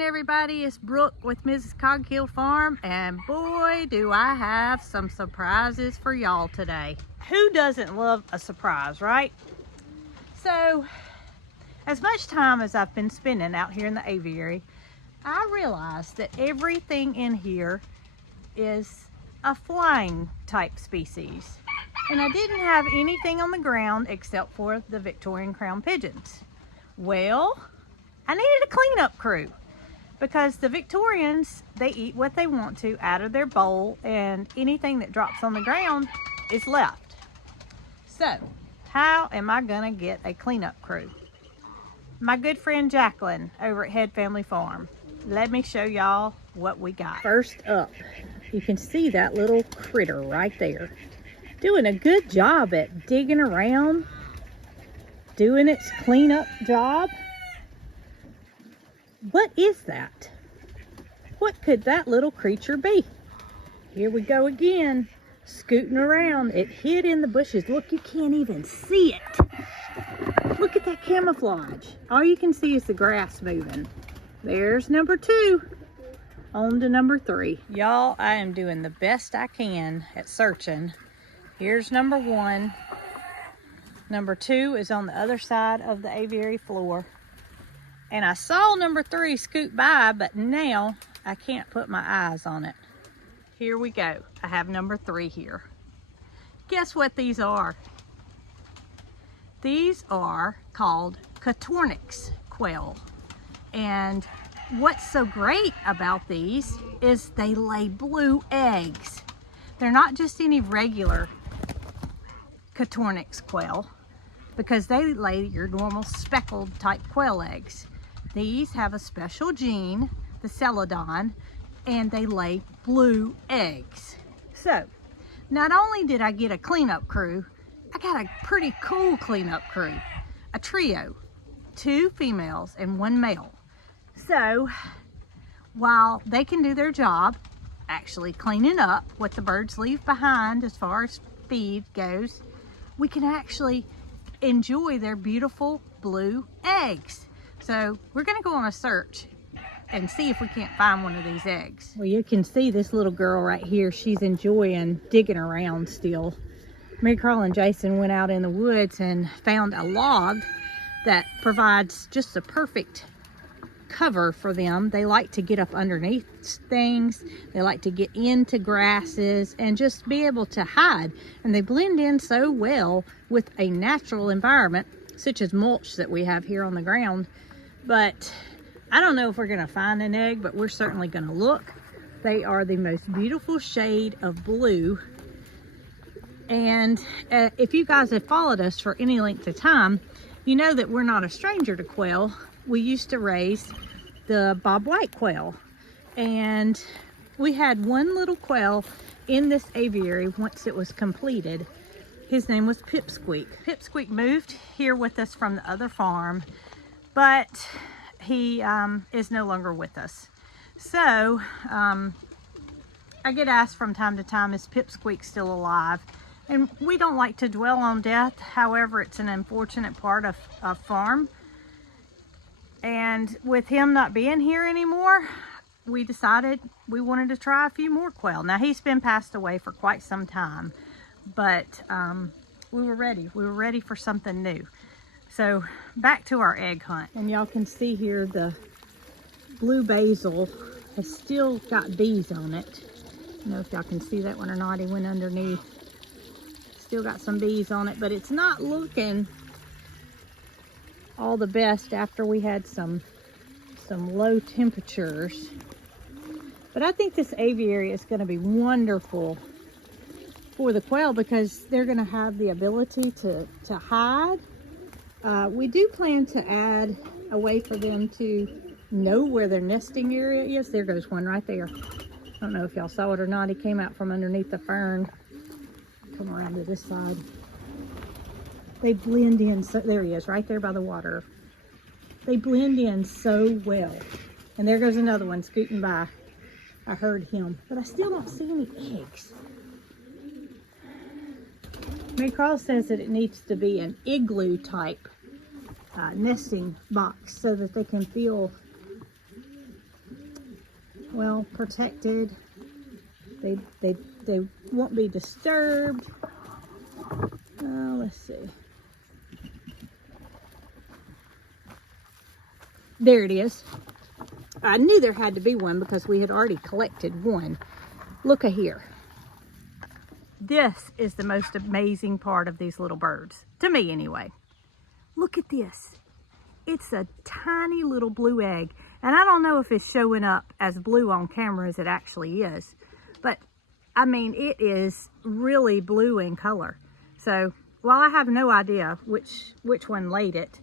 morning, everybody. It's Brooke with Mrs. Cog Hill Farm, and boy, do I have some surprises for y'all today. Who doesn't love a surprise, right? So, as much time as I've been spending out here in the aviary, I realized that everything in here is a flying type species. And I didn't have anything on the ground except for the Victorian crown pigeons. Well, I needed a cleanup crew because the Victorians, they eat what they want to out of their bowl, and anything that drops on the ground is left. So, how am I gonna get a cleanup crew? My good friend Jacqueline over at Head Family Farm. Let me show y'all what we got. First up, you can see that little critter right there. Doing a good job at digging around, doing its cleanup job. What is that? What could that little creature be? Here we go again, scooting around. It hid in the bushes. Look, you can't even see it. Look at that camouflage. All you can see is the grass moving. There's number 2. On to number 3. Y'all, I am doing the best I can at searching. Here's number 1. Number 2 is on the other side of the aviary floor. And I saw number 3 scoot by, but now I can't put my eyes on it. Here we go. I have number 3 here. Guess what these are? These are called Coturnix quail. And what's so great about these is they lay blue eggs. They're not just any regular Coturnix quail, because they lay your normal speckled type quail eggs. These have a special gene, the celadon, and they lay blue eggs. So, not only did I get a cleanup crew, I got a pretty cool cleanup crew. A trio, 2 females and 1 male. So, while they can do their job, actually cleaning up what the birds leave behind as far as feed goes, we can actually enjoy their beautiful blue eggs. So we're gonna go on a search and see if we can't find one of these eggs. Well, you can see this little girl right here. She's enjoying digging around still. Marycarl and Jason went out in the woods and found a log that provides just the perfect cover for them. They like to get up underneath things. They like to get into grasses and just be able to hide. And they blend in so well with a natural environment, such as mulch that we have here on the ground. But I don't know if we're gonna find an egg, but we're certainly gonna look. They are the most beautiful shade of blue. And if you guys have followed us for any length of time, you know that we're not a stranger to quail. We used to raise the bobwhite quail, and we had one little quail in this aviary once it was completed. His name was Pipsqueak. Pipsqueak moved here with us from the other farm, but he is no longer with us. So I get asked from time to time, is Pipsqueak still alive? And we don't like to dwell on death. However, it's an unfortunate part of a farm. And with him not being here anymore, we decided we wanted to try a few more quail. Now, he's been passed away for quite some time, but we were ready. We were ready for something new. So back to our egg hunt. And y'all can see here the blue basil has still got bees on it. I don't know if y'all can see that one or not. He went underneath. Still got some bees on it, but it's not looking all the best after we had some low temperatures. But I think this aviary is going to be wonderful for the quail because they're going to have the ability to hide. We do plan to add a way for them to know where their nesting area is. There goes one right there. I don't know if y'all saw it or not. He came out from underneath the fern. Come around to this side. They blend in, so there he is, right there by the water. They blend in so well. And there goes another one scooting by. I heard him, but I still don't see any eggs. Marycarl says that it needs to be an igloo type nesting box so that they can feel well protected. They won't be disturbed. Let's see. There it is. I knew there had to be one because we had already collected one. Look here. This is the most amazing part of these little birds, to me anyway. Look at this. It's a tiny little blue egg, and I don't know if it's showing up as blue on camera as it actually is, but I mean, it is really blue in color. So while I have no idea which one laid it,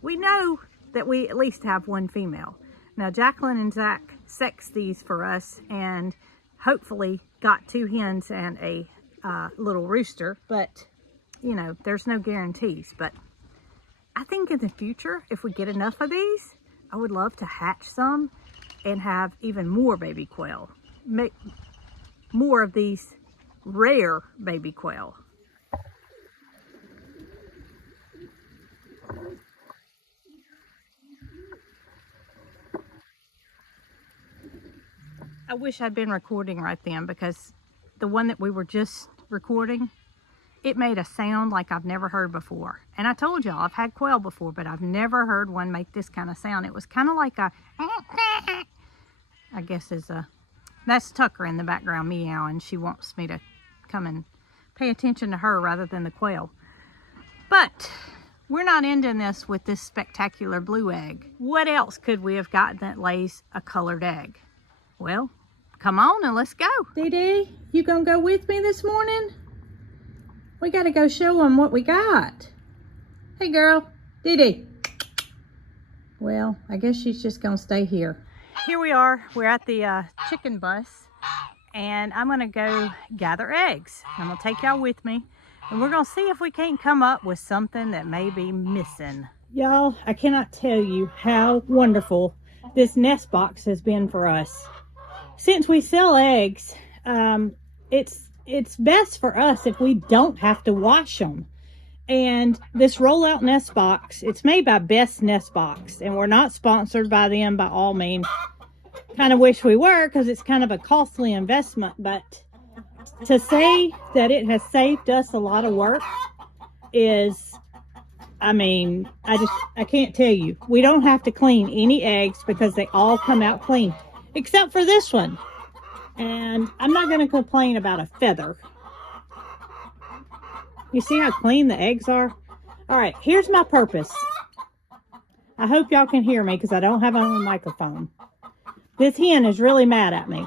we know that we at least have one female. Now Jacqueline and Zach sexed these for us and hopefully got 2 hens and a little rooster, but you know, there's no guarantees. But I think in the future, if we get enough of these, I would love to hatch some and have even more baby quail. Make more of these rare baby quail. I wish I'd been recording right then, because the one that we were just recording, it made a sound like I've never heard before. And I told y'all I've had quail before, but I've never heard one make this kind of sound. It was kind of like a, I guess is a, that's Tucker in the background meowing. She wants me to come and pay attention to her rather than the quail. But we're not ending this with this spectacular blue egg. What else could we have gotten that lays a colored egg? Well, come on and let's go. Dee Dee, you gonna go with me this morning? We gotta go show them what we got. Hey girl, Dee Dee. Well, I guess she's just gonna stay here. Here we are, we're at the chicken bus, and I'm gonna go gather eggs. I'm gonna take y'all with me, and we're gonna see if we can't come up with something that may be missing. Y'all, I cannot tell you how wonderful this nest box has been for us. Since we sell eggs, it's best for us if we don't have to wash them. And this rollout nest box, it's made by Best Nest Box, and we're not sponsored by them by all means. Kind of wish we were, because it's kind of a costly investment, but to say that it has saved us a lot of work is, I mean, I can't tell you. We don't have to clean any eggs because they all come out clean, except for this one. And I'm not going to complain about a feather. You see how clean the eggs are? All right, here's my purpose. I hope y'all can hear me because I don't have on a microphone. This hen is really mad at me.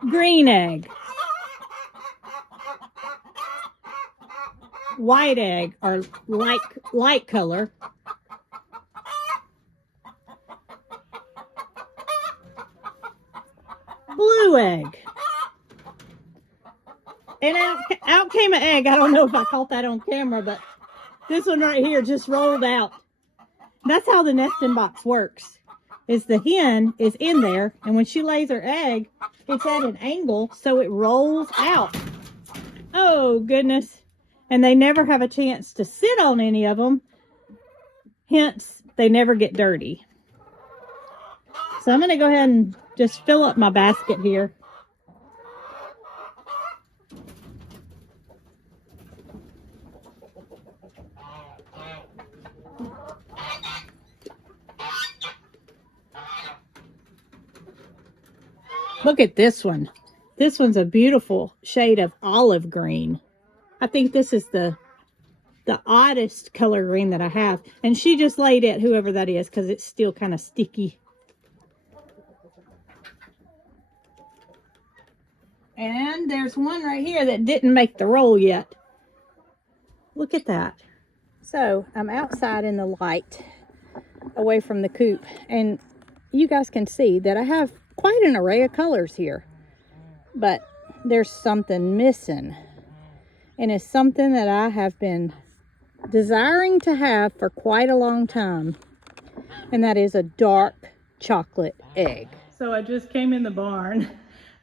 Green egg. White egg, or light color. Blue egg. And out came an egg. I don't know if I caught that on camera, but this one right here just rolled out. That's how the nesting box works. Is the hen is in there, and when she lays her egg, it's at an angle, so it rolls out. Oh, goodness. And they never have a chance to sit on any of them. Hence, they never get dirty. So I'm going to go ahead and just fill up my basket here. Look at this one. This one's a beautiful shade of olive green. I think this is the oddest color green that I have. And she just laid it, whoever that is, because it's still kind of sticky. And there's one right here that didn't make the roll yet. Look at that. So I'm outside in the light away from the coop, and you guys can see that I have quite an array of colors here, but there's something missing, and it's something that I have been desiring to have for quite a long time, and that is a dark chocolate egg. So I just came in the barn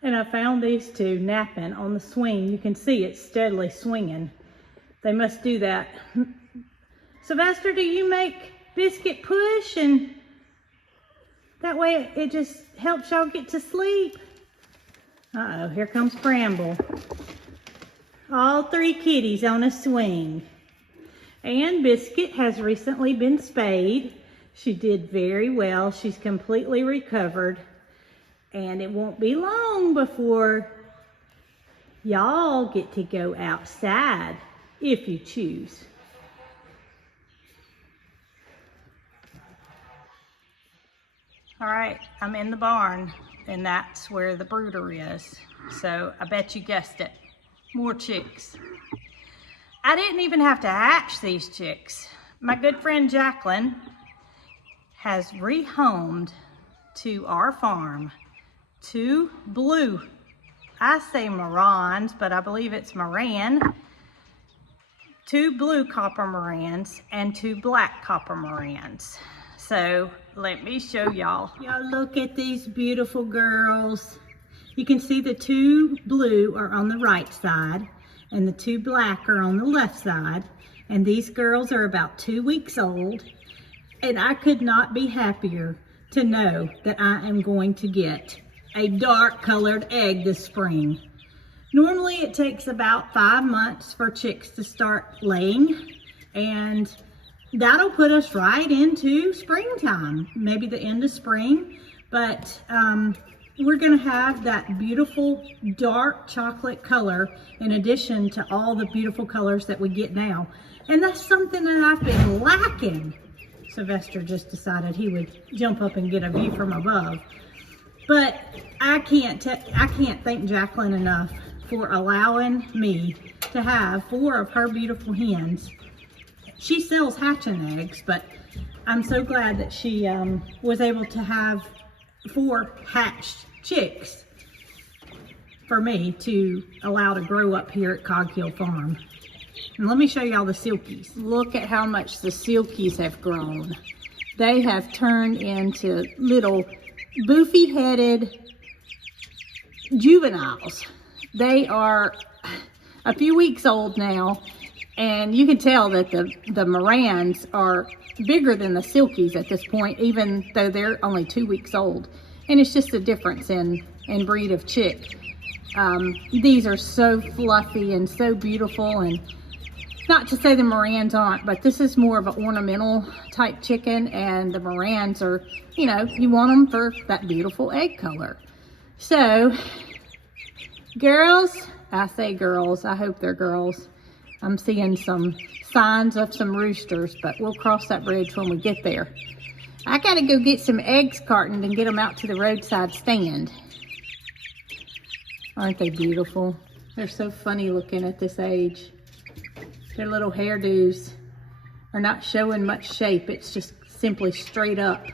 and I found these two napping on the swing. You can see it's steadily swinging. They must do that. Sylvester, do you make biscuit push? And That way it just helps y'all get to sleep. Uh-oh, here comes Bramble. All three kitties on a swing. And Biscuit has recently been spayed. She did very well. She's completely recovered. And it won't be long before y'all get to go outside if you choose. All right, I'm in the barn, and that's where the brooder is. So I bet you guessed it, more chicks. I didn't even have to hatch these chicks. My good friend Jacqueline has rehomed to our farm 2 blue, I say Morans, but I believe it's Moran, 2 blue copper Morans and 2 black copper Morans. So let me show y'all. Y'all look at these beautiful girls. You can see the 2 blue are on the right side and the 2 black are on the left side. And these girls are about 2 weeks old. And I could not be happier to know that I am going to get a dark colored egg this spring. Normally it takes about 5 months for chicks to start laying, and that'll put us right into springtime, maybe the end of spring. But we're gonna have that beautiful dark chocolate color in addition to all the beautiful colors that we get now. And that's something that I've been lacking. Sylvester just decided he would jump up and get a view from above. But I can't thank Jacqueline enough for allowing me to have 4 of her beautiful hens. She sells hatching eggs, but I'm so glad that she was able to have 4 hatched chicks for me to allow to grow up here at Cog Hill Farm. And let me show y'all the silkies. Look at how much the silkies have grown. They have turned into little boofy-headed juveniles. They are a few weeks old now, and you can tell that the Morans are bigger than the silkies at this point, even though they're only 2 weeks old. And it's just a difference in breed of chick. These are so fluffy and so beautiful, and not to say the Morans aren't, but this is more of an ornamental type chicken, and the Morans are, you know, you want them for that beautiful egg color. So, girls, I say girls, I hope they're girls. I'm seeing some signs of some roosters, but we'll cross that bridge when we get there. I gotta go get some eggs cartoned and get them out to the roadside stand. Aren't they beautiful? They're so funny looking at this age. Their little hairdos are not showing much shape. It's just simply straight up.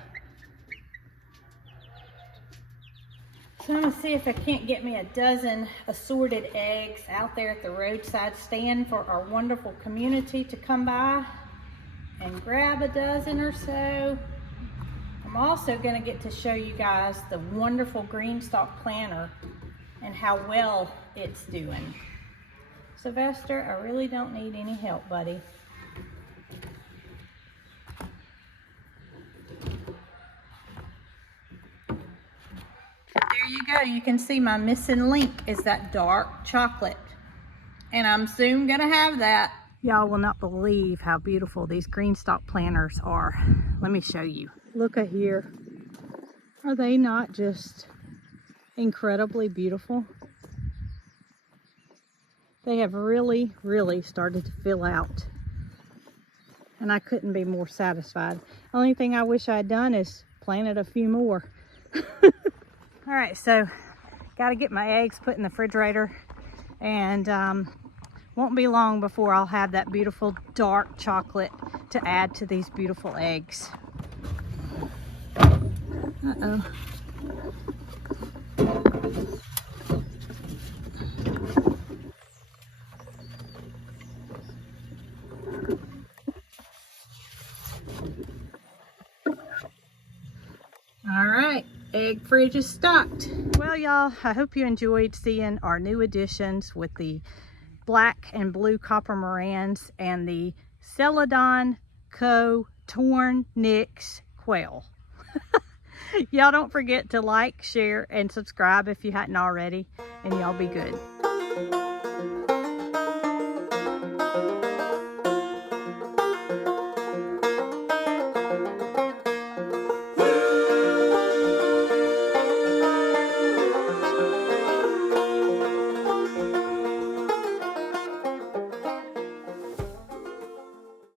So I'm gonna see if I can't get me a dozen assorted eggs out there at the roadside stand for our wonderful community to come by and grab a dozen or so. I'm also gonna get to show you guys the wonderful green stalk planter and how well it's doing. Sylvester, I really don't need any help, buddy. There you go. You can see my missing link is that dark chocolate. And I'm soon gonna have that. Y'all will not believe how beautiful these green stalk planters are. Let me show you. Look at here. Are they not just incredibly beautiful? They have really, really started to fill out. And I couldn't be more satisfied. Only thing I wish I'd done is planted a few more. All right, so got to get my eggs put in the refrigerator, and won't be long before I'll have that beautiful dark chocolate to add to these beautiful eggs. Uh-oh. All right, egg fridge is stocked. Well, y'all, I hope you enjoyed seeing our new additions with the black and blue copper Morans and the Celadon Co. Torn Nicks quail. Y'all don't forget to like, share, and subscribe if you hadn't already. And y'all be good.